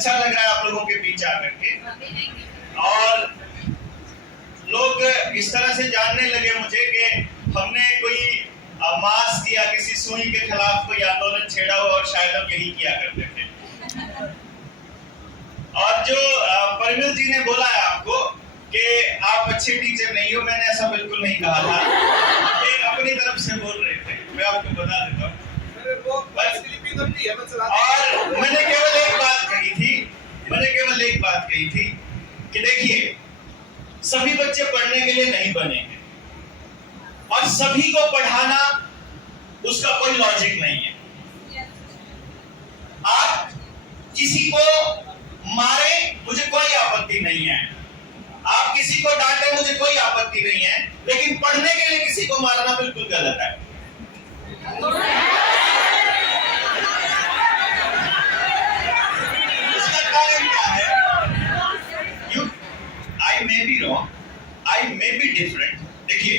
अच्छा लग रहा है आप लोगों के बीच आकर के, और लोग इस तरह से जानने लगे मुझे कि हमने कोई मास्क या किसी सुई के खिलाफ कोई आंदोलन छेड़ा हो, और शायद हम यही किया करते थे। और जो परिमल जी ने बोला है आपको कि आप अच्छे टीचर नहीं हो, मैंने ऐसा बिल्कुल नहीं कहा था, ये अपनी तरफ से बोल रहे थे, मैं आपको बता देता हूँ। और मैंने केवल एक बात कही थी कि देखिए, सभी बच्चे पढ़ने के लिए नहीं बने हैं, और सभी को पढ़ाना उसका कोई लॉजिक नहीं है। आप किसी को मारे, मुझे कोई आपत्ति नहीं है, आप किसी को डांटे, मुझे कोई आपत्ति नहीं है, लेकिन पढ़ने के लिए किसी को मारना बिल्कुल गलत है। इसका कारण क्या है? I may be wrong, I may be different। देखिए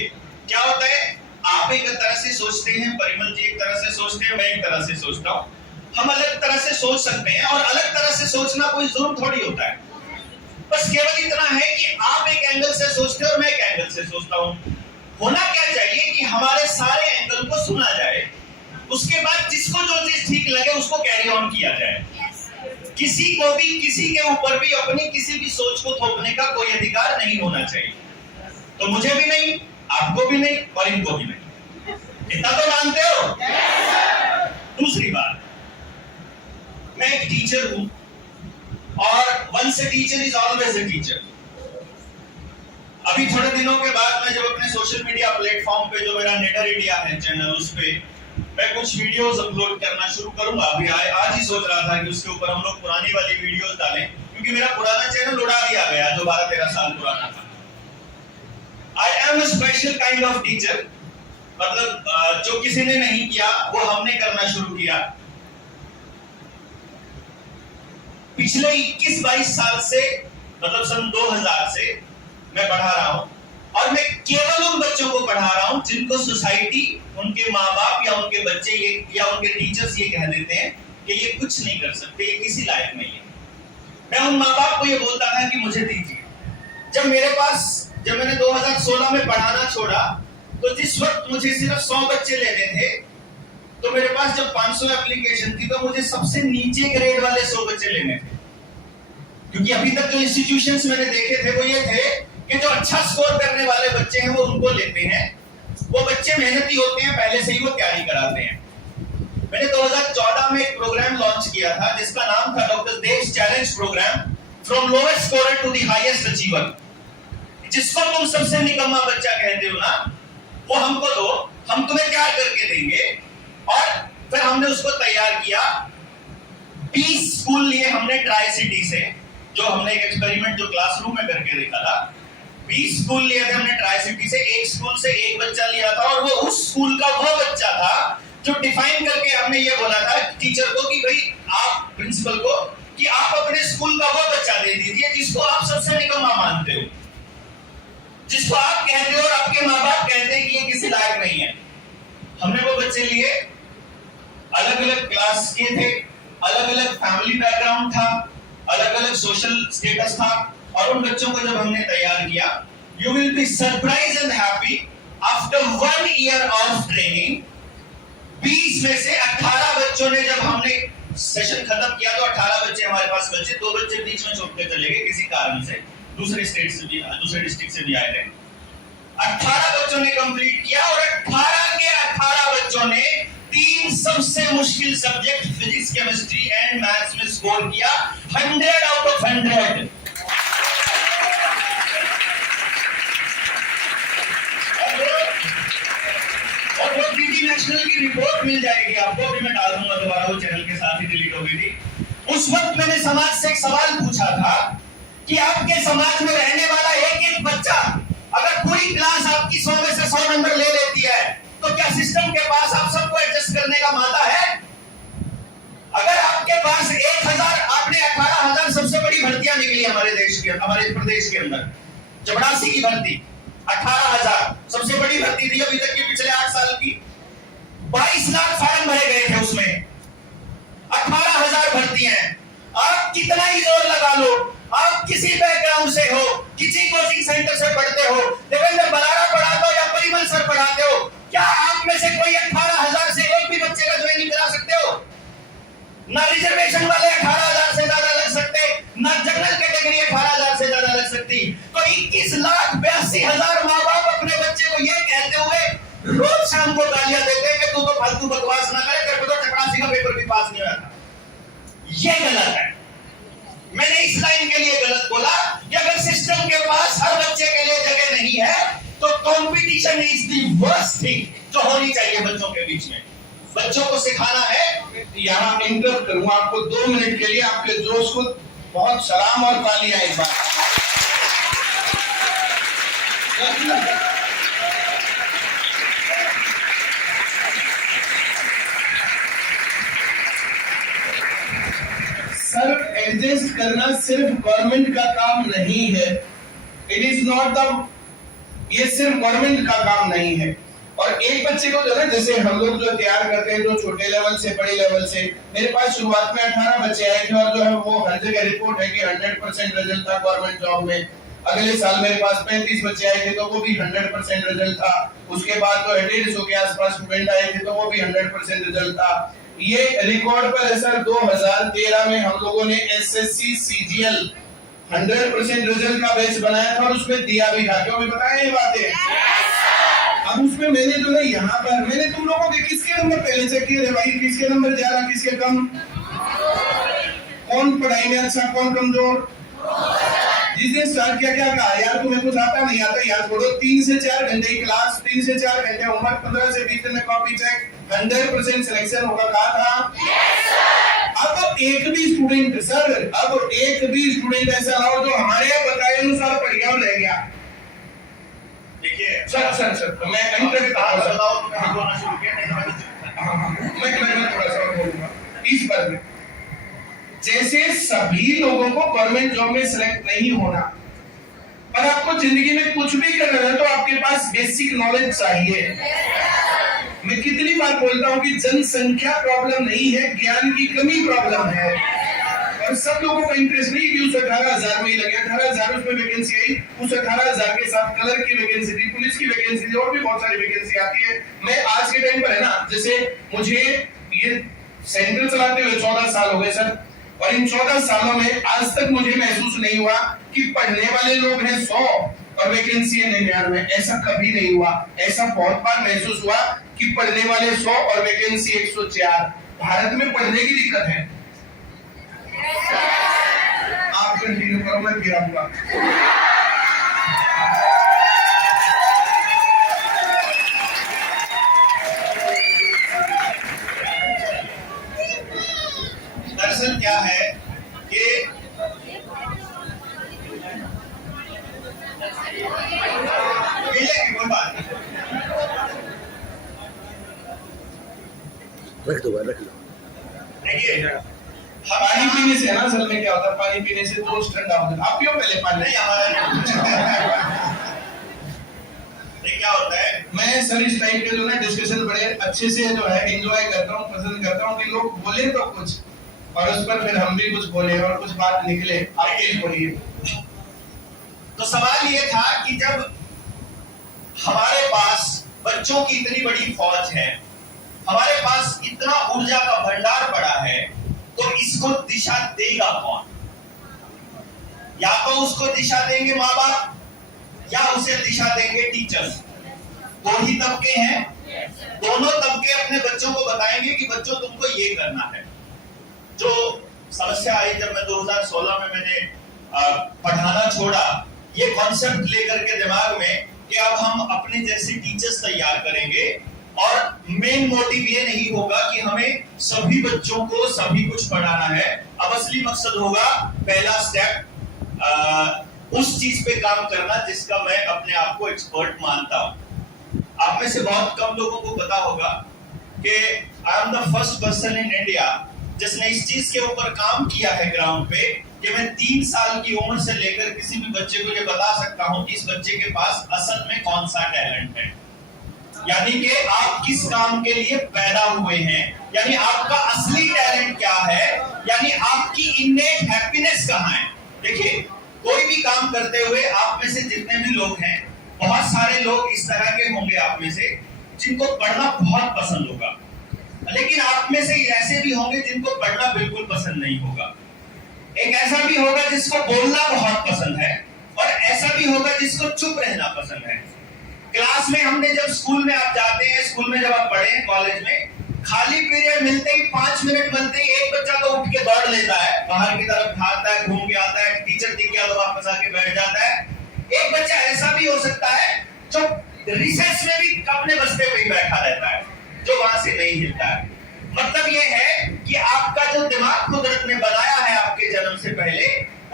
क्या होता है, आप एक तरह से सोचते हैं, परिमल जी एक तरह से सोचते हैं, मैं एक तरह से सोचता हूँ। हम अलग तरह से सोच सकते हैं, और अलग तरह से सोचना कोई जुर्म थोड़ी होता है। बस केवल इतना है कि आप एक एंगल से सोचते हो और मैं एक एंगल से सोचता हूँ। होना क्या चाहिए कि हमारे सारे एंगल को सुना जाए, उसके बाद जिसको जो चीज ठीक लगे उसको कैरी ऑन किया जाए। किसी को भी, किसी के ऊपर भी अपनी किसी भी सोच को थोपने का कोई अधिकार नहीं होना चाहिए। तो मुझे भी नहीं, आपको भी नहीं, और इनको भी नहीं। इतना तो मानते हो? दूसरी बात, मैं एक टीचर हूं, और once a teacher is always a teacher. अभी थोड़े दिनों के बाद मैं जब अपने सोशल मीडिया प्लेटफॉर्म पे, जो मेरा नेटर इंडिया है चैनल, उस पे मैं कुछ वीडियोस अपलोड करना शुरू करूंगा। अभी आज ही सोच रहा था कि उसके ऊपर हम लोग पुरानी वाली वीडियोस डालें, क्योंकि मेरा पुराना चैनल उड़ा दिया गया जो 12-13 साल पुराना था। I am a special kind of teacher, मतलब जो किसी ने नहीं किया वो हमने करना शुरू किया। पिछले 21-22 साल से, मतलब सन 2000 से मैं पढ़ा रहा हूं, और मैं केवल उन बच्चों को पढ़ा रहा हूं जिनको सोसाइटी, उनके माँ बाप या उनके बच्चे ये या उनके टीचर्स ये कह देते हैं कि ये कुछ नहीं कर सकते, ये किसी लायक नहीं है। मैं उन माँ बाप को ये बोलता था कि मुझे दीजिए। जब मैंने 2016 में पढ़ाना छोड़ा, तो जिस वक्त मुझे सिर्फ 100 बच्चे लेने थे, तो मेरे पास जब 500 एप्लीकेशन थी, तो मुझे सबसे नीचे ग्रेड वाले 100 बच्चे लेने थे। क्योंकि अभी तक जो इंस्टीट्यूशंस मैंने देखे थे वो ये थे कि जो अच्छा स्कोर करने वाले बच्चे हैं वो उनको लेते हैं, वो बच्चे मेहनती होते हैं, पहले से ही वो तैयारी कराते हैं। मैंने 2014 में एक प्रोग्राम लॉन्च किया था जिसका नाम था doctor Dev's challenge program, from lowest scorer to the highest achiever. जिसको तुम सबसे निकम्मा बच्चा कहते हो ना, वो हमको दो, हम तुम्हें तैयार करके देंगे। और फिर हमने उसको तैयार किया। 20 स्कूल लिए हमने ट्राई सिटी से, जो हमने एक एक्सपेरिमेंट जो क्लासरूम में करके देखा था। 20 स्कूल लिए थे हमने ट्राई सिटी से, एक स्कूल से एक बच्चा लिया था, और वो उस स्कूल का वो बच्चा था जो डिफाइन करके हमने ये बोला था टीचर को कि भाई, आप प्रिंसिपल को, कि आप अपने स्कूल का वो बच्चा दे दीजिए जिसको आप सबसे निकम्मा मानते हो, जिसको आप कहते हो और आपके माँ बाप कहते हैं कि ये किसी लायक नहीं है। हमने वो बच्चे लिए, अलग अलग क्लास के थे, अलग अलग फैमिली बैकग्राउंड था, अलग अलग सोशल स्टेटस था, और उन बच्चों को जब हमने तैयार किया, you will be surprise and happy, after 1 year of training 20 में से 18 बच्चों ने, जब हमने सेशन खत्म किया तो 18 बच्चे हमारे पास बचे, 2 बच्चे बीच में छोड़ के चले गए किसी कारण से, दूसरे स्टेट से भी, दूसरे डिस्ट्रिक्ट से भी आए थे। 18 बच्चों ने कंप्लीट किया, और 18 के 18 बच्चों ने 3 सबसे मुश्किल subject physics, chemistry and maths में स्कोर किया 100 आउट ऑफ 100। और वो डीडी नेशनल की रिपोर्ट मिल जाएगी आपको, अभी मैं डाल दूंगा दोबारा, वो चैनल के साथ ही डिलीट हो गई थी। उस वक्त मैंने समाज से एक सवाल पूछा था कि आपके समाज में रहने वाला एक बच्चा अगर पूरी क्लास आपकी 100 में से 100 नंबर ले लेती है, तो क्या सिस्टम के पास आप सबको एडजस्ट करने का मादा है? अगर आपके पास 1000, आपने 18,000 सबसे बड़ी भर्तियां निकली हमारे देश के, हमारे प्रदेश के अंदर, चपरासी की भर्ती 18,000 सबसे बड़ी भर्ती थी अभी तक की, पिछले 8 साल की। 22 लाख फॉर्म भरे गए थे उसमें, 18,000 भर्ती हैं। आप आप कितना ही जोर लगा लो, आप किसी बैकग्राउंड से हो, किसी कोचिंग सेंटर से पढ़ते हो, देवेंद्र बराड़ा पढ़ाते हो या परिमल सर पढ़ाते हो, क्या आप में से कोई 18,000 से एक भी बच्चे का ज्वाइनिंग करा सकते हो? ना रिजर्वेशन वाले 18,000 से ज्यादा लग सकते, ना जनरल कैटेगरी 18,000 से ज्यादा लग सकती। तो 21,82,000 माँ बाप अपने बच्चे को ये कहते हुए रोज शाम को गालियां देते हैं कि तू तो फालतू बकवास ना करे, तेरे को तो चपरासी का पेपर भी पास नहीं हुआ था। ये गलत है। मैंने इस लाइन के लिए गलत बोला कि अगर सिस्टम के पास हर बच्चे के लिए जगह नहीं है तो competition is the worst thing जो होनी चाहिए बच्चों के बीच में। बच्चों को सिखाना है। यहाँ इंटरप्ट करूंगा आपको 2 मिनट के लिए, आपके जोश को बहुत सलाम और तालियां एक बार। सर, एडजस्ट करना सिर्फ गवर्नमेंट का काम नहीं है। इट इज नॉट द, ये सिर्फ गवर्नमेंट का काम नहीं है। और एक बच्चे को जो है, जैसे हम लोग जो तैयार करते हैं जो छोटे लेवल से बड़े लेवल से, मेरे पास शुरुआत में 18 बच्चे आए थे और जो है वो हर जगह रिपोर्ट है कि 100% रिजल्ट था गवर्नमेंट जॉब में। अगले साल मेरे पास 35 बच्चे आए थे तो वो भी 100% रिजल्ट था। उसके बाद जो 150 के आसपास स्टूडेंट आए थे तो वो भी 100% रिजल्ट था। ये रिकॉर्ड पर है सर। 2013 में हम लोगों ने एसएससी सीजीएल 100% रिजल्ट का बैच बनाया था और उसमें दिया भी था। क्यों भी बताया ये बातें? अब उसमें मैंने जो है यहाँ पर मैंने तुम लोगों के किसके नंबर पहले चेक किए थे भाई? किसके नंबर ज्यादा, किसके कम? कौन पढ़ाई में अच्छा, कौन कमजोर? जिसने स्टार्ट किया क्या कहा, यार तुम्हें कुछ आता नहीं आता, यार छोड़ो। 3 से 4 घंटे की क्लास, 3 से 4 घंटे होमवर्क, 15 से 20 दिन में कॉपी चेक, 100% सिलेक्शन होगा। कहा था। अब एक भी स्टूडेंट सर, अब एक भी स्टूडेंट ऐसा ना हो जो हमारे यहाँ बताए अनुसार पढ़ गया और रह गया। देखिए सर मैं इंटरव्यू मैं थोड़ा सा बोलूंगा इस बारे में। जैसे सभी लोगों को गवर्नमेंट जॉब में सिलेक्ट नहीं होना, पर आपको जिंदगी में कुछ भी करना है तो आपके पास बेसिक नॉलेज चाहिए। मैं कितनी बार बोलता हूँ कि जनसंख्या प्रॉब्लम नहीं है, ज्ञान की कमी प्रॉब्लम है। और सब लोगों का इंटरेस्ट नहीं कि उस 18,000 में ही लगे। 18,000 उसमें वैकेंसी आई, उस 18,000 के साथ कलर की वैकेंसी थी, पुलिस की वैकेंसी थी, और भी बहुत सारी वैकेंसी आती है। मैं आज के टाइम पर है ना, जैसे मुझे ये सेंटर चलाते हुए 14 साल हो गए सर, और इन 14 सालों में आज तक मुझे महसूस नहीं हुआ कि पढ़ने वाले लोग हैं 100 और वैकेंसी है 99। ऐसा कभी नहीं हुआ। ऐसा बहुत बार महसूस हुआ कि पढ़ने वाले 100 और वैकेंसी 104। भारत में पढ़ने की दिक्कत है। आप कंटिन्यू करो, मैं फिर आऊंगा। दरअसल क्या है कि कोई बात रख दो। देखिए, पानी पीने से ना असल में क्या होता है, पानी पीने से जोश ठंडा हो जाता है। आप पियो पहले पानी। नहीं हमारा ये क्या होता है, मैं सर इस टाइप के जो है डिस्कशन बड़े अच्छे से जो है एंजॉय करता हूँ, पसंद करता हूँ कि लोग बोले तो कुछ और उस पर फिर हम भी कुछ बोले और कुछ बात निकले। आप ये बोलिए। तो सवाल ये था कि जब हमारे पास बच्चों की इतनी बड़ी फौज है, हमारे पास इतना ऊर्जा का भंडार पड़ा है, तो इसको दिशा देगा कौन? या तो उसको दिशा देंगे माँ बाप या उसे दिशा देंगे टीचर्स। दो ही तबके हैं, दोनों तबके अपने बच्चों को बताएंगे कि बच्चों तुमको ये करना है। जो समस्या आई जब मैं 2016 में मैंने पढ़ाना छोड़ा, ये कॉन्सेप्ट लेकर के दिमाग में कि अब हम अपने जैसे टीचर्स तैयार करेंगे और मेन मोटिव ये नहीं होगा कि हमें सभी बच्चों को सभी कुछ पढ़ाना है। अब असली मकसद होगा पहला स्टेप उस चीज पे काम करना जिसका मैं अपने आप को एक्सपर्ट मानता हूं। आप में से बहुत कम लोगों को पता होगा कि I am the first person in India जिसने इस चीज के ऊपर काम किया है ग्राउंड पे कि मैं 3 साल की उम्र से लेकर किसी भी बच्चे को ये बता सकता हूं कि इस बच्चे के पास असल में कौन सा टैलेंट है। यानी कि आप किस काम के लिए पैदा हुए हैं, यानी आपका असली टैलेंट क्या है, यानी आपकी इन्नेट हैप्पीनेस कहाँ है। देखिए, कोई भी काम करते हुए आप में से जितने भी लोग हैं, बहुत सारे लोग इस तरह के होंगे आप में से जिनको पढ़ना बहुत पसंद होगा, लेकिन आप में से ऐसे भी होंगे जिनको पढ़ना बिल्कुल पसंद नहीं होगा। एक ऐसा भी होगा जिसको बोलना बहुत पसंद है, और ऐसा भी होगा जिसको चुप रहना पसंद है। क्लास में हमने जब स्कूल में आप जाते हैं, स्कूल में जब आप पढ़े हैं, कॉलेज में, खाली पीरियड मिलते ही 5 मिनट मिलते ही एक बच्चा तो उठ के दौड़ लेता है, बाहर की तरफ भागता है, घूम के आता है, टीचर दिख गया तो वापस आके बैठ जाता है। एक बच्चा ऐसा भी हो सकता है जो रिसेस में भी अपने बस्ते पे ही बैठा रहता है, जो वहां से नहीं हिलता है। मतलब ये है कि आपका जो दिमाग कुदरत ने बनाया है आपके जन्म से पहले,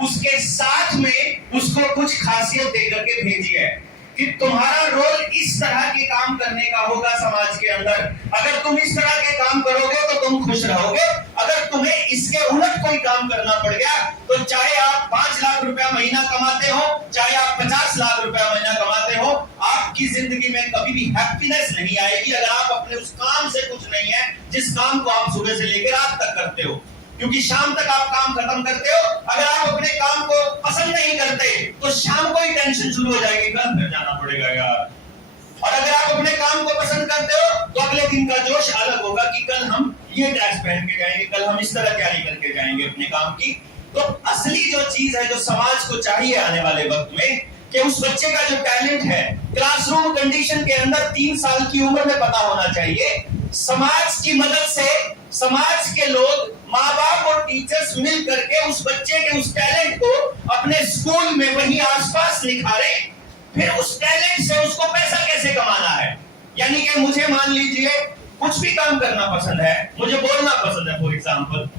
उसके साथ में उसको कुछ खासियत देकर के भेजी है कि तुम्हारा रोल इस तरह के काम करने का होगा समाज के अंदर। अगर तुम इस तरह के काम करोगे तो तुम खुश रहोगे। अगर तुम्हें इसके उलट कोई काम करना पड़ गया तो चाहे आप 5 लाख रुपया महीना कमाते हो, चाहे आप 50 लाख रुपया महीना कमाते हो, आपकी जिंदगी में कभी भी हैप्पीनेस नहीं आएगी अगर आप अपने उस काम से खुश नहीं है जिस काम को आप सुबह से लेकर रात तक करते हो। क्योंकि शाम तक आप काम खत्म करते हो। अगर आप अपने काम को पसंद नहीं करते तो शाम को ही टेंशन शुरू हो जाएगी, कल फिर जाना पड़ेगा यार। और अगर आप अपने काम को पसंद करते हो तो अगले दिन का जोश अलग होगा कि कल हम ये ड्रेस पहन के जाएंगे, कल हम इस तरह तैयारी करके जाएंगे अपने काम की। तो असली जो चीज है जो समाज को चाहिए आने वाले वक्त में, कि उस बच्चे का जो टैलेंट है क्लासरूम कंडीशन के अंदर 3 साल की उम्र में पता होना चाहिए। समाज की मदद से समाज के लोग, माँ बाप और टीचर्स मिल करके उस बच्चे के उस टैलेंट को अपने स्कूल में वहीं आसपास निखारे, फिर उस टैलेंट से उसको पैसा कैसे कमाना है। यानी कि मुझे मान लीजिए कुछ भी काम करना पसंद है, मुझे बोलना पसंद है, फॉर एग्जाम्पल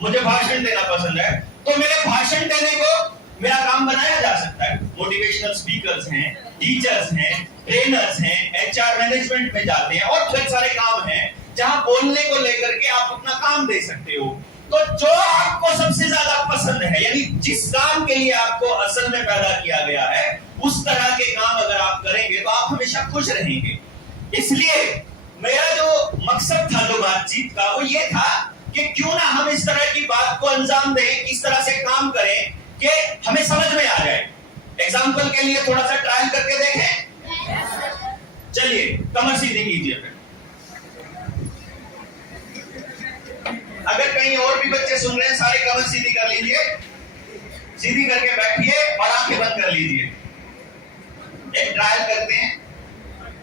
मुझे भाषण देना पसंद है, तो मेरे भाषण देने को मेरा काम बनाया जा सकता है। मोटिवेशनल स्पीकर्स हैं, टीचर्स हैं, ट्रेनर्स हैं, एचआर मैनेजमेंट में जाते हैं, और बहुत सारे काम हैं जहां बोलने को लेकर के आप अपना काम दे सकते हो। तो जो आपको सबसे ज्यादा पसंद है, यानी जिस काम के लिए आपको असल में पैदा किया गया है, उस तरह के काम अगर आप करेंगे तो आप हमेशा खुश रहेंगे। इसलिए मेरा जो मकसद था जो बातचीत का, वो ये था कि क्यों ना हम इस तरह की बात को अंजाम दें, इस तरह से काम करें कि हमें समझ में आ जाए। एग्जाम्पल के लिए थोड़ा सा ट्रायल करके देखें। चलिए कमर सीधी कीजिए। फिर अगर कहीं और भी बच्चे सुन रहे हैं, सारे कमर सीधी कर लीजिए, सीधी करके बैठिए और आंखें बंद कर लीजिए। एक ट्रायल करते हैं।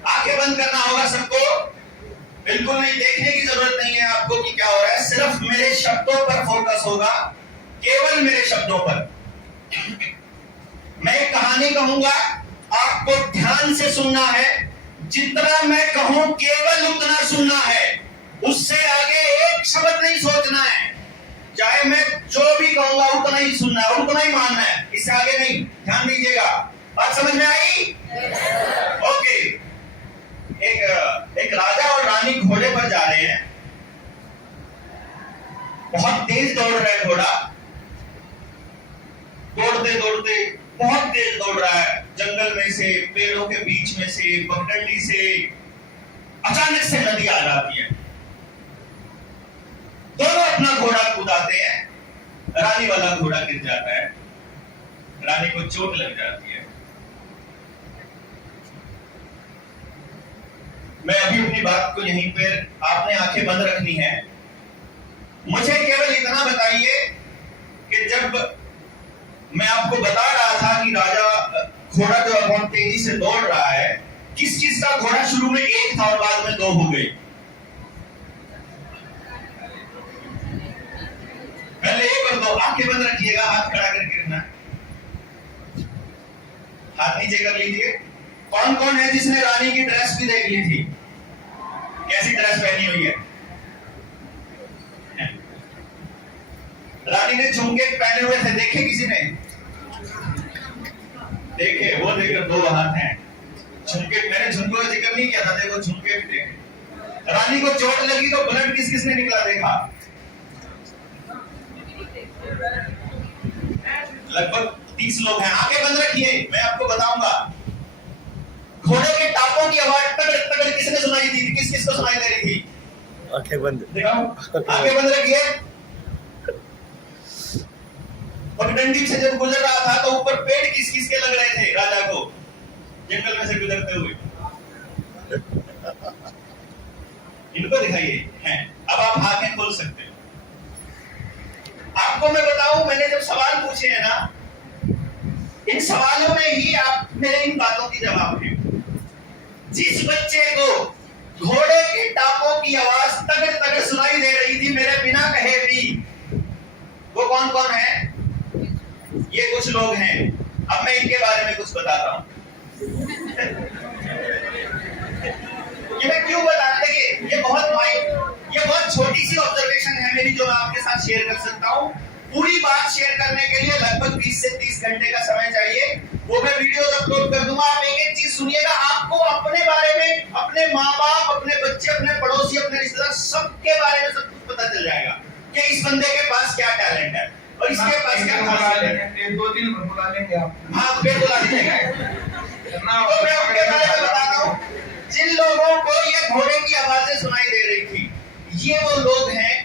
आंखें बंद करना होगा सबको, बिल्कुल नहीं, देखने की जरूरत नहीं है आपको कि क्या हो रहा है, सिर्फ मेरे शब्दों पर फोकस होगा, केवल मेरे शब्दों पर। मैं एक कहानी कहूंगा, आपको ध्यान से सुनना है, जितना मैं कहूं केवल उतना सुनना है, उससे आगे एक शब्द नहीं सोचना है। चाहे मैं जो भी कहूंगा उतना ही सुनना है, उतना ही मानना है, इससे आगे नहीं। ध्यान दीजिएगा, बात समझ में आई? ओके। एक राजा और रानी घोड़े पर जा रहे हैं, बहुत तेज दौड़ रहा है घोड़ा, दौड़ते दौड़ते बहुत तेज दौड़ रहा है, जंगल में से, पेड़ों के बीच में से, पगडंडी से अचानक से नदी आ जाती है। दोनों अपना घोड़ा कूदाते हैं, रानी वाला घोड़ा गिर जाता है, रानी को चोट लग जाती है। मैं अभी अपनी बात को यहीं पर, आपने आंखें बंद रखनी है। मुझे केवल इतना बताइए कि जब मैं आपको बता रहा था कि राजा घोड़ा जो बहुत तेजी से दौड़ रहा है, किस चीज का घोड़ा शुरू में 1 था और बाद में 2 हो गए? पहले 1 और 2। आंखें बंद रखिएगा, हाथ खड़ा करके रखना, हाथ नीचे कर लीजिए। कौन कौन है जिसने रानी की ड्रेस भी देख ली थी? कैसी ड्रेस पहनी हुई है? रानी ने झुमके पहने हुए थे, देखे किसी ने? देखे, वो देखे, 2 हाथ हैं। झुमके, मैंने झुमकों का जिक्र नहीं किया था, देखो झुमके भी देखे। रानी को चोट लगी तो ब्लड किस किसने निकला देखा? लगभग 30 लोग हैं। आंखें बंद रखिए, मैं आपको बताऊंगा। घोड़े के टापों की आवाज तगड़ तगड़ किसने सुनाई दी थी? किस किस को सुनाई दे रही थी? आंखें बंद। दिखाओ, आंखें बंद रखिए। और डंडी से जब गुजर रहा था तो ऊपर पेड़ किस किस के लग रहे थे राजा को, जंगल में से गुजरते हुए? इनको दिखाइए हैं। अब आप आंखें खोल सकते हैं। आपको मैं बताऊं, मैंने जब सवाल पूछे हैं ना, इन सवालों में ही आप मेरे इन बातों की जवाब है। जिस बच्चे को घोड़े के टापों की आवाज तगड़ तगड़ सुनाई दे रही थी मेरे बिना कहे भी, वो कौन कौन है? ये कुछ लोग हैं। अब मैं इनके बारे में कुछ बताता हूं। ये मैं क्यों बताता हूं? ये बहुत छोटी सी ऑब्जर्वेशन है मेरी, जो मैं आपके साथ शेयर कर सकता हूं। पूरी बात शेयर करने के लिए लगभग 20 से 30 घंटे का समय चाहिए। वो मैं वीडियोस अपलोड कर दूंगा। आप एक एक चीज सुनिएगा, आपको अपने बारे में, अपने माँ बाप, अपने बच्चे, अपने पड़ोसी, अपने रिश्तेदार, सबके बारे में सब कुछ पता चल जाएगा कि इस बंदे के पास क्या टैलेंट है और इसके पास क्या खासियत है। 2-3 बुला लेंगे आप। हाँ, फिर बुला लीजिएगा। तो मैं उनके बारे में बताता हूँ। जिन लोगों को ये घोड़े की आवाजें सुनाई दे रही थी, ये वो लोग हैं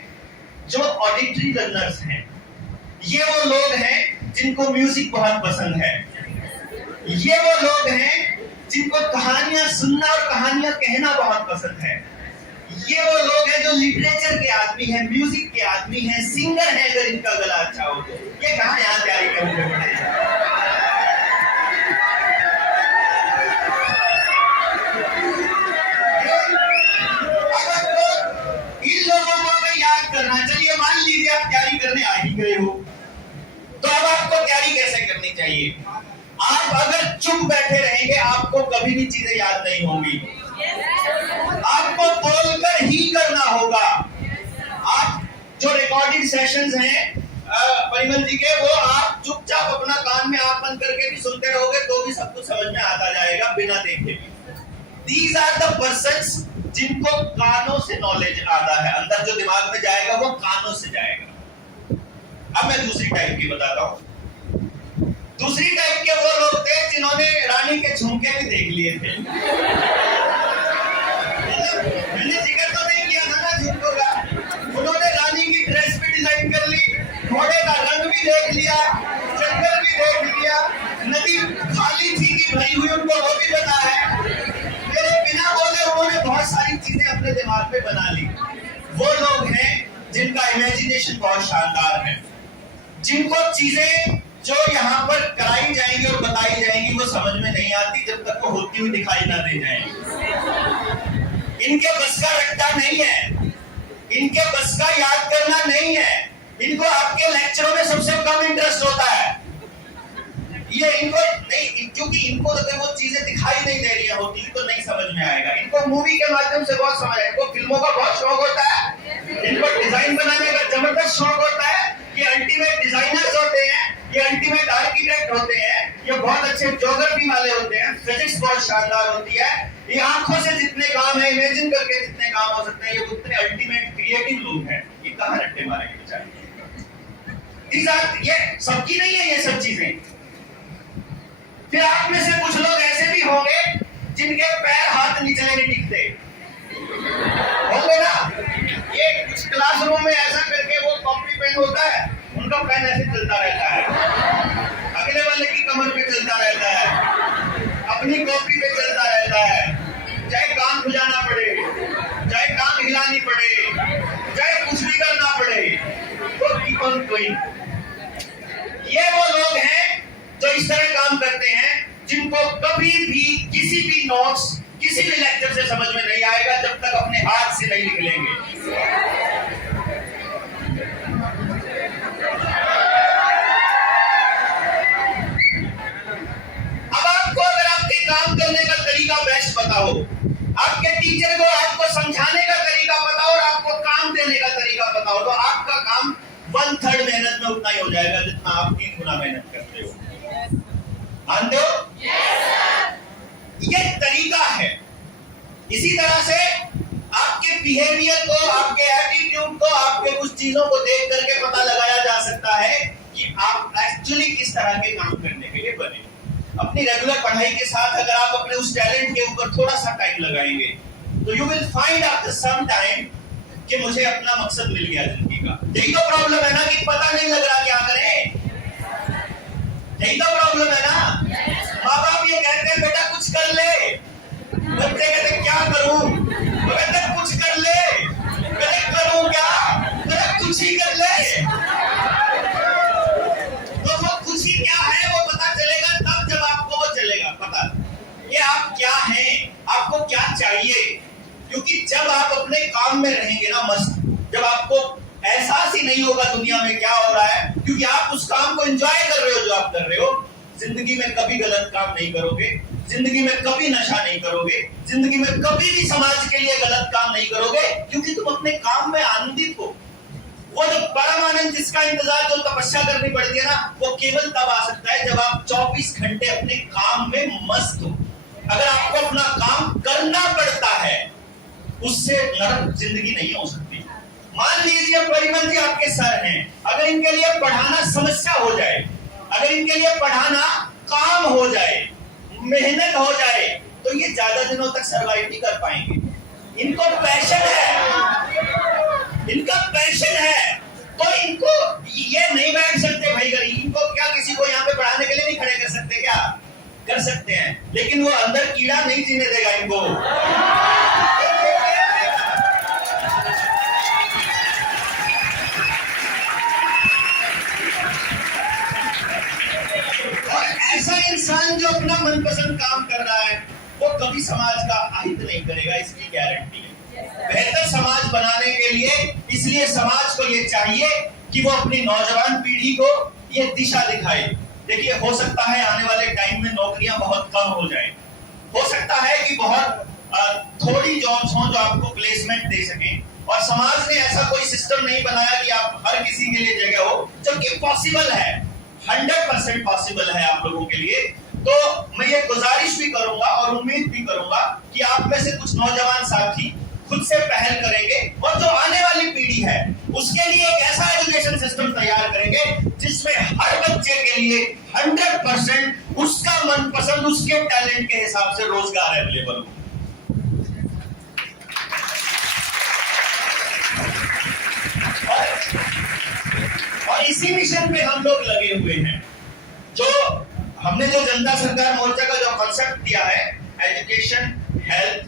जो ऑडिटरी लर्नर्स हैं। ये वो लोग हैं जिनको म्यूजिक बहुत पसंद है। ये वो लोग हैं जिनको कहानियां सुनना और कहानियां कहना बहुत पसंद है। ये वो लोग हैं जो लिटरेचर के आदमी हैं, म्यूजिक के आदमी हैं, सिंगर हैं अगर इनका गला अच्छा हो तो। ये कहाँ यहाँ तैयारी करने पड़े। इन लोगों को अगर याद करना, चलिए मान लीजिए आप तैयारी करने आ ही गए हो, तो अब आपको तैयारी कैसे करनी चाहिए? आप अगर चुप बैठे रहेंगे आपको कभी भी चीजें याद नहीं होंगी। आपको बोलकर ही करना होगा। आप जो रिकॉर्डेड सेशंस हैं परिमल जी के, वो आप चुपचाप अपना कान में आंख बंद करके भी सुनते रहोगे तो भी सब कुछ समझ में आता जाएगा बिना देखे भी। These are the persons जिनको कानों से नॉलेज आता है, अंदर जो दिमाग में जाएगा वो कानों से जाएगा। अब मैं दूसरी टाइप की बताता हूँ। दूसरी टाइप के वो लोग थे जिन्होंने रानी के झुमके भी देख लिए थे। मैंने जिक्र तो नहीं किया था ना झुमकों का। उन्होंने रानी की ड्रेस भी डिजाइन कर ली, घोड़े का रंग भी देख लिया, जंगल भी देख लिया, नदी खाली थी कि भरी हुई उनको वो भी पता है। मेरे बिना बोले उन्होंने बहुत सारी चीजें अपने दिमाग में बना ली। वो लोग हैं जिनका इमेजिनेशन बहुत शानदार है, जिनको चीजें जो यहाँ पर कराई जाएंगी और बताई जाएंगी वो समझ में नहीं आती जब तक वो होती हुई दिखाई ना दे जाए। इनके बस का रट्टा नहीं है, इनके बस का याद करना नहीं है। इनको आपके लेक्चरों में सबसे कम इंटरेस्ट होता है। ये इनको नहीं, क्योंकि इनको अगर वो चीजें दिखाई नहीं दे रही होती तो नहीं समझ में आएगा। इनको मूवी के माध्यम से बहुत समझ आएगा। इनको फिल्मों का बहुत शौक होता है, इनको डिजाइन बनाने का जबरदस्त शौक होता है। ये अल्टीमेट डिजाइनर्स होते हैं, ये अल्टीमेट आर्किटेक्ट होते हैं, ये बहुत अच्छे ज्योग्राफी वाले होते हैं, फिजिक्स बहुत शानदार होती है। ये आंखों से जितने काम है, इमेजिन करके जितने काम हो सकते हैं, ये उतने अल्टीमेट क्रिएटिव लोग हैं। ये कहाँ रट्टे मारेंगे बेचारे? ये सबकी नहीं है ये सब चीजें। फिर आप में से कुछ लोग ऐसे भी होंगे जिनके पैर हाथ नीचे नहीं टिकते होंगे ना। ये कुछ क्लासरूम में ऐसा करके वो कॉपी पेन होता है, उनका पेन ऐसे चलता रहता है, अगले वाले की कमर पे चलता रहता है, अपनी कॉपी पे चलता रहता है। चाहे कान खुजाना पड़े, चाहे कान हिलानी पड़े, चाहे कुछ भी करना पड़े, तो कीप ऑन डूइंग। ये वो लोग हैं जो इस तरह काम करते हैं, जिनको कभी भी किसी भी नोट्स, किसी भी लेक्चर से समझ में नहीं आएगा जब तक अपने हाथ से नहीं लिख लेंगे। अब आपको अगर आपके काम करने का तरीका बेस्ट पता हो, आपके टीचर को आपको समझाने का तरीका पता हो और आपको काम देने का तरीका पता हो, तो आपका काम 1/3 मेहनत में उतना ही हो जाएगा जितना आप 3 गुना मेहनत करते हो। मानते हो? ये तरीका है। इसी तरह से आपके बिहेवियर को, आपके एटीट्यूड को, आपके कुछ चीजों को देख करके पता लगाया जा सकता है कि आप एक्चुअली किस तरह के काम करने के लिए बने। अपनी रेगुलर पढ़ाई के साथ अगर आप अपने उस टैलेंट के ऊपर थोड़ा सा टाइम लगाएंगे तो you will find after some time कि मुझे अपना मकसद मिल गया जिंदगी का। यही तो प्रॉब्लम है ना कि पता नहीं लग रहा क्या करें। यही तो प्रॉब्लम है ना। माँ बाप ये कहते हैं बेटा कुछ कर ले, बच्चे कहते क्या करूं, वो कहते कुछ कर ले, कहते करूं क्या, कहते कुछ ही कर ले। तो वो कुछ ही क्या है वो पता चलेगा तब जब आपको वो चलेगा पता ये आप क्या हैं, आपको क्या चाहिए। क्योंकि जब आप अपने काम में रहेंगे ना मस्त, जब आपको एहसास ही नहीं होगा दुनिया में क्या हो रहा है, क्योंकि आप उस काम को एंजॉय कर रहे हो जो आप कर रहे हो। जिंदगी में कभी गलत काम नहीं करोगे, जिंदगी में कभी नशा नहीं करोगे, जिंदगी में कभी भी समाज के लिए गलत काम नहीं करोगे, क्योंकि तुम अपने काम में आनंदित हो। वो जो परम आनंद जिसका इंतजार जो तपस्या करनी पड़ती है ना, वो केवल तब आ सकता है जब आप 24 घंटे अपने काम में मस्त हो। अगर आपको अपना काम करना पड़ता है, उससे नरक जिंदगी नहीं हो सकती। मान लीजिए परिमल जी आपके सर हैं, अगर इनके लिए पढ़ाना समस्या हो जाए, अगर इनके लिए पढ़ाना काम हो जाए, मेहनत हो जाए, तो ये ज्यादा दिनों तक सरवाइव नहीं कर पाएंगे। इनको पैशन है, इनका पैशन है, तो इनको ये नहीं बैठ सकते भाई गरीब। इनको क्या किसी को यहाँ पे पढ़ाने के लिए नहीं खड़े कर सकते क्या? कर सकते हैं, लेकिन वो अंदर कीड़ा नहीं जीने देगा इनको। ऐसा इंसान जो अपना मनपसंद काम कर रहा है वो कभी समाज का अहित नहीं करेगा, इसकी गारंटी है। बेहतर समाज बनाने के लिए इसलिए समाज को ये चाहिए कि वो अपनी नौजवान पीढ़ी को ये दिशा दिखाए। देखिए हो सकता है आने वाले टाइम में नौकरियां बहुत कम हो जाएं, हो सकता है कि बहुत थोड़ी जॉब्स हों जो आपको प्लेसमेंट दे सकें, और समाज ने ऐसा कोई सिस्टम नहीं बनाया कि आप हर किसी के लिए जगह हो, जबकि पॉसिबल है, 100% पॉसिबल है आप लोगों के लिए। तो मैं ये गुजारिश भी करूंगा और उम्मीद भी करूंगा कि आप में से कुछ नौजवान साथी खुद से पहल करेंगे और जो आने वाली पीढ़ी है उसके लिए एक ऐसा एजुकेशन सिस्टम तैयार करेंगे जिसमें हर बच्चे के लिए 100% उसका मनपसंद, उसके टैलेंट के हिसाब से रोजगार अवेलेबल हो। और इसी मिशन पे हम लोग लगे हुए हैं। जो हमने जो जनता सरकार मोर्चा का जो कॉन्सेप्ट दिया है, एजुकेशन, हेल्थ,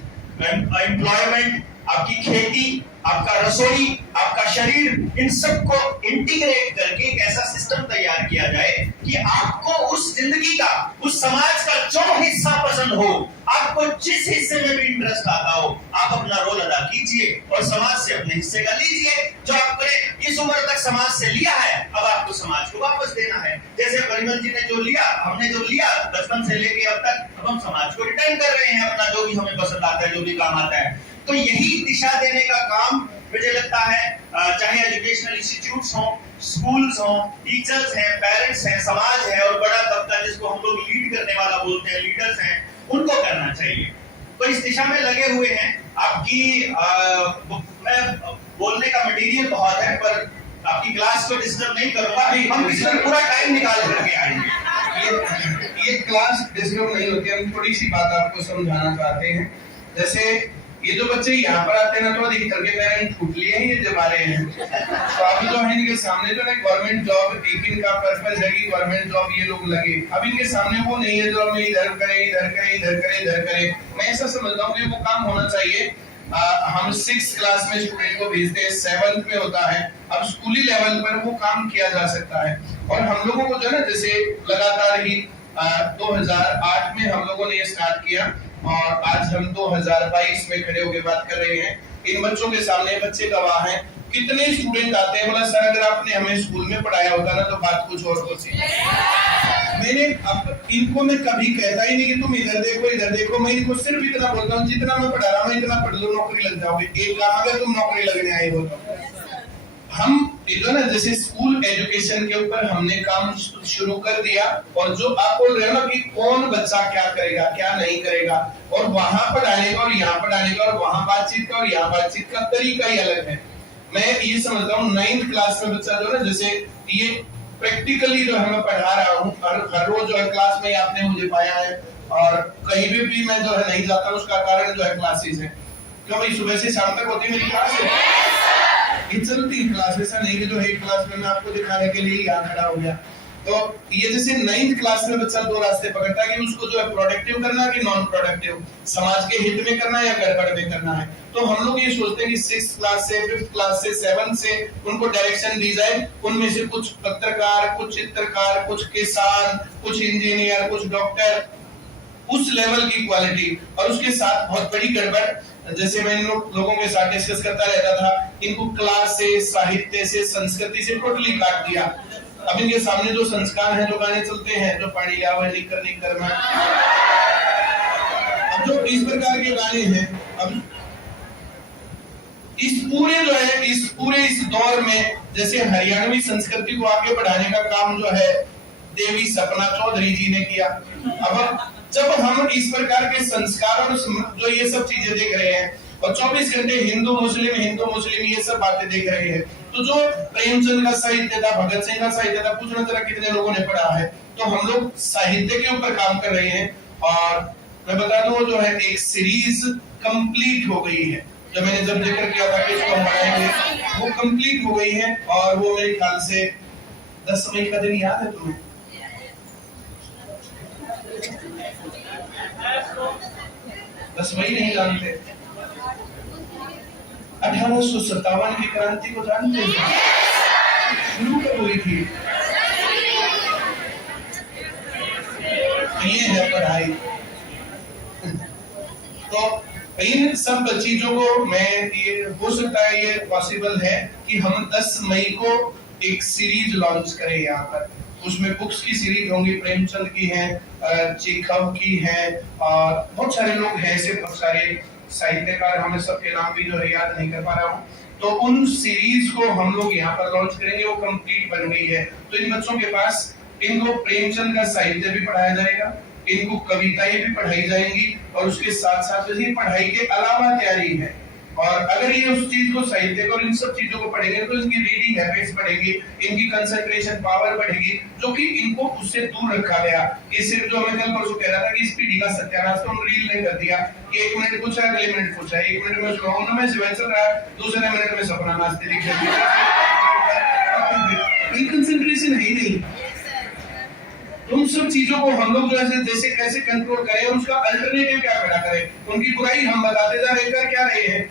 एम्प्लॉयमेंट, आपकी खेती, आपका रसोई, आपका शरीर, इन सबको इंटीग्रेट करके एक ऐसा सिस्टम तैयार किया जाए कि आपको उस जिंदगी का, उस समाज का जो हिस्सा पसंद हो, आपको जिस हिस्से में भी इंटरेस्ट आता हो, आप अपना रोल अदा कीजिए और समाज से अपने हिस्से का लीजिए। जो आपने इस उम्र तक समाज से लिया है, अब आपको समाज को वापस देना है। जैसे परिमल जी ने जो लिया, हमने जो लिया बचपन से लेके अब तक, अब हम समाज को रिटर्न कर रहे हैं अपना जो भी हमें पसंद आता है, जो भी काम आता है। तो यही दिशा देने का काम मुझे लगता है, चाहे एजुकेशनल इंस्टीट्यूट्स हों, स्कूल्स हों, टीचर्स हैं, पेरेंट्स हैं, समाज है और बड़ा तबका जिसको हम लोग लीड करने वाला बोलते हैं, लीडर्स हैं, उनको करना चाहिए। तो इस दिशा में लगे हुए हैं। आपकी मैं बोलने का मटेरियल बहुत है पर आपकी क्लास को डिस्टर्ब नहीं करूंगा, हम इसमें पूरा टाइम निकाल करके आएंगे। ये क्लास डिस्टर्ब नहीं होती, हम थोड़ी सी बात आपको समझाना चाहते हैं। जैसे ये जो बच्चे यहाँ पर आते हैं ना, तो अधिकतर के पेरेंट्स छूट लिए हैं, ये जमा रहे हैं। तो अभी तो है इनके सामने जो है गवर्नमेंट जॉब, एक इनका पर्पस है कि गवर्नमेंट जॉब ये लोग लगे। अब इनके सामने वो नहीं है जो हमें इधर करें, इधर करें, इधर करें, इधर करें। मैं ऐसा समझता हूँ कि वो काम होना चाहिए। हम 6th क्लास में स्टूडेंट को भेजते हैं, 7th में होता है, अब स्कूली लेवल पर वो काम किया जा सकता है। और हम लोगों को जो है ना, जैसे लगातार ही 2008 में हम लोगों ने ये स्टार्ट किया और आज हम 2022 में खड़े होकर बात कर रहे हैं। इन बच्चों के सामने बच्चे गवाह हैं, कितने स्टूडेंट आते हैं, बोला सर अगर आपने हमें स्कूल में पढ़ाया होता ना तो बात कुछ और होती। मैंने अब इनको मैं कभी कहता ही नहीं कि तुम इधर देखो, इधर देखो। मैं इनको सिर्फ इतना बोलता हूँ जितना मैं पढ़ा रहा हूँ इतना पढ़ लो, नौकरी लग जाओगे। एक काम अगर तुम नौकरी लगने आए हो तो हम इधर ना, जैसे स्कूल एजुकेशन के ऊपर हमने काम शुरू कर दिया। और जो आप बोल रहे हो ना कि कौन बच्चा क्या करेगा क्या नहीं करेगा, और वहां पढ़ाने का और यहाँ पढ़ाने का और वहां बातचीत का और यहाँ बातचीत का तरीका ही अलग है। मैं ये समझता हूँ 9th क्लास में बच्चा जो है ना, जैसे ये प्रैक्टिकली जो है मैं पढ़ा रहा हूँ, हर रोज जो है क्लास में आपने मुझे पाया है, और कहीं भी मैं जो है नहीं जाता, उसका कारण जो है क्लासेस है। क्यों भाई, सुबह से शाम तक होती है मेरी क्लास है, ये चलती क्लास, ऐसा नहीं कि जो है क्लास में मैं आपको दिखाने के लिए यहाँ खड़ा हो गया। तो ये जैसे 9th क्लास में बच्चा दो रास्ते पकड़ता है कि उसको जो है प्रोडक्टिव करना है कि नॉन प्रोडक्टिव, समाज के हित में करना है या गड़बड़ में करना है। तो हम लोग ये सोचते हैं कि 6th क्लास से, 5th क्लास से, 7th से उनको डायरेक्शन दी जाए। उनमें से कुछ पत्रकार, कुछ चित्रकार, कुछ किसान, कुछ इंजीनियर, कुछ डॉक्टर, उस लेवल की क्वालिटी। और उसके साथ बहुत बड़ी गड़बड़, जैसे मैं इन लोगों के साथ डिस्कस करता रहता था, इनको क्लास से, साहित्य से, संस्कृति से टोटली काट दिया। अब इनके सामने जो संस्कार हैं, जो गाने चलते हैं, जो पानी लावे निकर निकर में, अब जो इस प्रकार के गाने हैं, अब इस पूरे इस दौर में जैसे हरियाणवी संस्कृति को आगे बढ़ाने का काम जो है देवी सपना चौधरी जी ने किया। अब जब हम इस प्रकार के संस्कार और जो ये सब चीजें देख रहे हैं, और 24 घंटे हिंदू मुस्लिम ये सब बातें देख रहे हैं, तो जो प्रेमचंद का साहित्य था, भगत सिंह का साहित्य था, पूछना जरा कितने लोगों ने पढ़ा है। तो हम लोग साहित्य के ऊपर काम कर रहे हैं, और मैं बता दूं जो है एक सीरीज कंप्लीट हो गई है। जो मैंने जब जिक्र किया था कि इसको हम बनाएंगे, वो कंप्लीट हो गई है, और वो मेरे ख्याल से 10 मई का दिन याद है तुम्हें? 10 मई नहीं जानते? 1857 की क्रांति को जानते हैं? शुरू कब हुई थी? ये है पढ़ाई। तो इन सब चीजों को मैं, ये हो सकता है ये पॉसिबल है कि हम 10 मई को एक सीरीज लॉन्च करें यहाँ पर। उसमें बुक्स की सीरीज होंगी, प्रेमचंद की है, चेखव की है, और बहुत सारे लोग हैं ऐसे, बहुत सारे साहित्यकार, हमें सबके नाम भी जो है याद नहीं कर पा रहा हूँ। तो उन सीरीज को हम लोग यहाँ पर लॉन्च करेंगे, वो कंप्लीट बन गई है। तो इन बच्चों के पास इनको प्रेमचंद का साहित्य भी पढ़ाया जाएगा, इनको कविताएं भी पढ़ाई जाएंगी, और उसके साथ साथ जैसे पढ़ाई के अलावा तैयारी है। और अगर ये उस चीज को, साहित्य को, इन सब चीजों को पढ़ेंगे तो इनकी रीडिंग हैबिट्स बढ़ेगी, इनकी कंसंट्रेशन पावर बढ़ेगी, जो कि इनको उससे दूर रखा गया। कि सिर्फ जो मैं कल परसों कह रहा था कि इस पीढ़ी का सत्यानाश तो हम रील नहीं कर दिया कि 1 मिनट पूछा, अगले मिनट पूछा, 1 मिनट में सुनाऊं मैं सिवाय चल रहा है, दूसरे मिनट में सपना नाचते दिख जाती है, कंसंट्रेशन है ही नहीं। उन सब चीजों को हम लोग जो है जैसे कैसे कंट्रोल करें, और उसका अल्टरनेटिव क्या खड़ा करें, उनकी बुराई हम बताते जा रहे, कर क्या रहे हैं।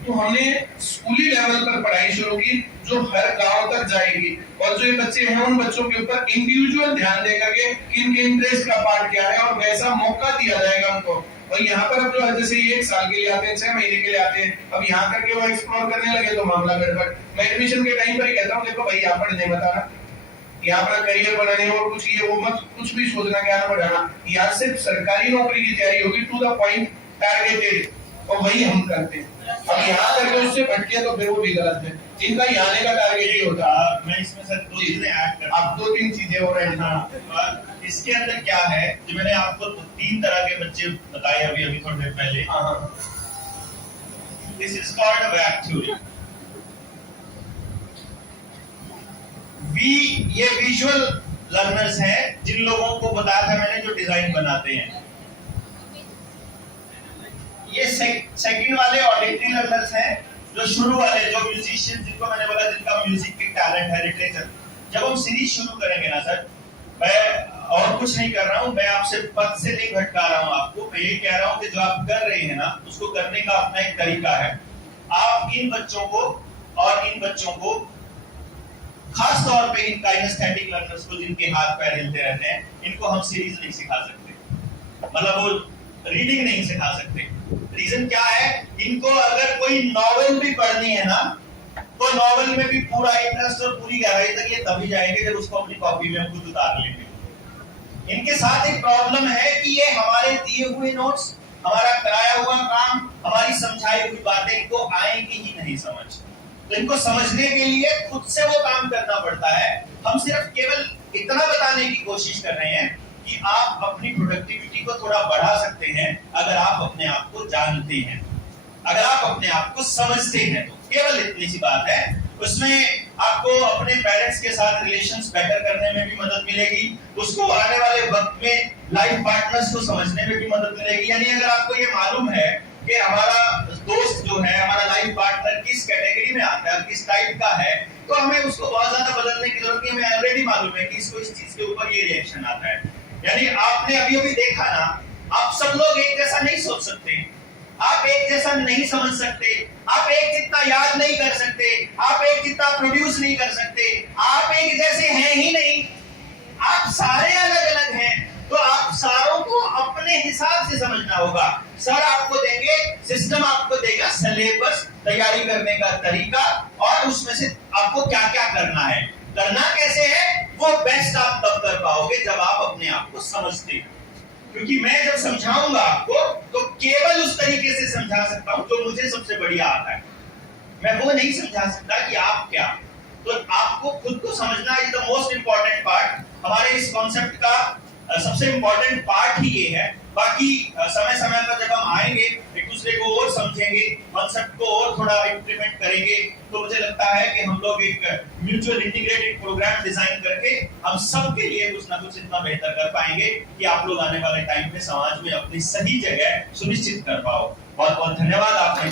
तो हमने स्कूली लेवल पर पढ़ाई शुरू की, जो हर गांव तक जाएगी, और जो ये बच्चे हैं उन बच्चों के ऊपर इंडिविजुअल ध्यान दे करके कि इनके इंटरेस्ट का पार्ट क्या है, और वैसा मौका दिया जाएगा उनको। और यहाँ पर अब जो है जैसे 1 साल के लिए आते हैं, 6 महीने के लिए आते हैं, अब यहाँ करके वो एक्सप्लोर करने लगे तो मामला गड़बड़। मैं एडमिशन के टाइम पर ही कहता हूँ, देखो भाई यहाँ पर नहीं बताना, यहाँ अपना करियर बनाने और कुछ ये वो मत कुछ भी सोचना, ज्ञान बढ़ाना। यहाँ सिर्फ सरकारी नौकरी की तैयारी होगी, टू द पॉइंट, टारगेटेड, और वही हम करते हैं। अब यहाँ करके उससे भटके तो फिर वो भी गलत है। इनका यहाँ आने का टारगेट ही होता है। मैं इसमें सर 2 चीजें ऐड कर, अब 2-3 चीजें हो रही हैं। इसके अंदर क्या है, जो मैंने आपको 3 तरह के बच्चे बताए अभी थोड़ी देर पहले। This is called VAK theory. ये विजुअल लर्नर्स हैं, जिन लोगों को बताया था मैंने, जो डिजाइन बनाते हैं। ये सेकंड वाले ऑडिटरी लर्नर्स हैं, जो शुरू वाले, जो म्यूजिशियन, जिनको मैंने बोला जिनका म्यूजिक की टैलेंट है, लिटरेचर। जब हम सीरीज शुरू करेंगे ना सर, मैं और कुछ नहीं कर रहा हूं, मैं आपसे पद से नहीं भटका रहा हूं आपको, मैं ये कह रहा हूं कि जो आप कर रहे हैं ना, उसको करने का अपना एक तरीका है। आप इन बच्चों को और इन बच्चों को, खास तौर पे इन काइनेस्थेटिक लर्नर्स को, जिनके हाथ पैर हिलते रहते हैं, इनको हम सीरीज नहीं सिखा सकते, मतलब वो रीडिंग नहीं सिखा सकते। रीजन क्या है, इनको अगर कोई नॉवेल भी पढ़नी है ना, तो नॉवेल में भी पूरा इंटरेस्ट और पूरी गहराई तक ये तभी जाएंगे जब उसको अपनी कॉपी में खुद उतार लेंगे। इनके साथ एक प्रॉब्लम है कि ये हमारे दिए हुए नोट्स, हमारा कराया हुआ काम, हमारी समझाई हुई बातें इनको आएंगी ही नहीं समझ। तो इनको समझने के लिए खुद से वो काम करना पड़ता है। हम सिर्फ केवल इतना बताने की कोशिश कर रहे हैं कि आप अपनी प्रोडक्टिविटी को थोड़ा बढ़ा सकते हैं अगर आप अपने आप को जानते हैं, अगर आप अपने आप को समझते हैं। तो केवल इतनी सी बात है। उसमें आपको अपने पेरेंट्स पेरेंट्स के साथ रिलेशंस बेटर करने में भी मदद मिलेगी, उसको आने वाले वक्त में लाइफ पार्टनर्स को समझने में भी मदद मिलेगी। यानी अगर आपको ये मालूम है कि हमारा दोस्त जो है, हमारा लाइफ पार्टनर किस कैटेगरी में आता है, किस टाइप का है, तो हमें उसको बहुत ज्यादा बदलने की जरूरत नहीं है। हमें ऑलरेडी मालूम है कि इसको इस चीज के ऊपर ये रिएक्शन आता है। यानी आपने अभी अभी देखा ना, आप सब लोग एक जैसा नहीं सोच सकते, आप एक जैसा नहीं समझ सकते, आप एक जितना याद नहीं कर सकते, आप एक जितना प्रोड्यूस नहीं कर सकते, आप एक जैसे हैं ही नहीं, आप सारे अलग अलग हैं। तो आप सारों को अपने हिसाब से समझना होगा। सर आपको देंगे, सिस्टम आपको देगा सिलेबस, तैयारी करने का तरीका, और उसमें से आपको क्या क्या करना है, करना कैसे है, वो बेस्ट आप तब कर पाओगे जब आप अपने आप को समझते हैं। क्योंकि मैं जब समझाऊंगा आपको तो केवल उस तरीके से समझा सकता हूं जो मुझे सबसे बढ़िया आता है। मैं वो नहीं समझा सकता कि आप क्या। तो आपको खुद को समझना is the most important part. हमारे इस कॉन्सेप्ट का सबसे इंपॉर्टेंट पार्ट ही ये है। बाकी समय समय पर जब हम आएंगे, एक दूसरे को और समझेंगे, कॉन्सेप्ट को और थोड़ा इंप्लीमेंट करेंगे, तो मुझे लगता है कि हम लोग एक म्यूचुअल इंटीग्रेटेड प्रोग्राम डिजाइन करके हम सब के लिए कुछ ना कुछ इतना बेहतर कर पाएंगे कि आप लोग आने वाले टाइम में समाज में अपनी सही जगह सुनिश्चित कर पाओ। बहुत बहुत धन्यवाद आपका।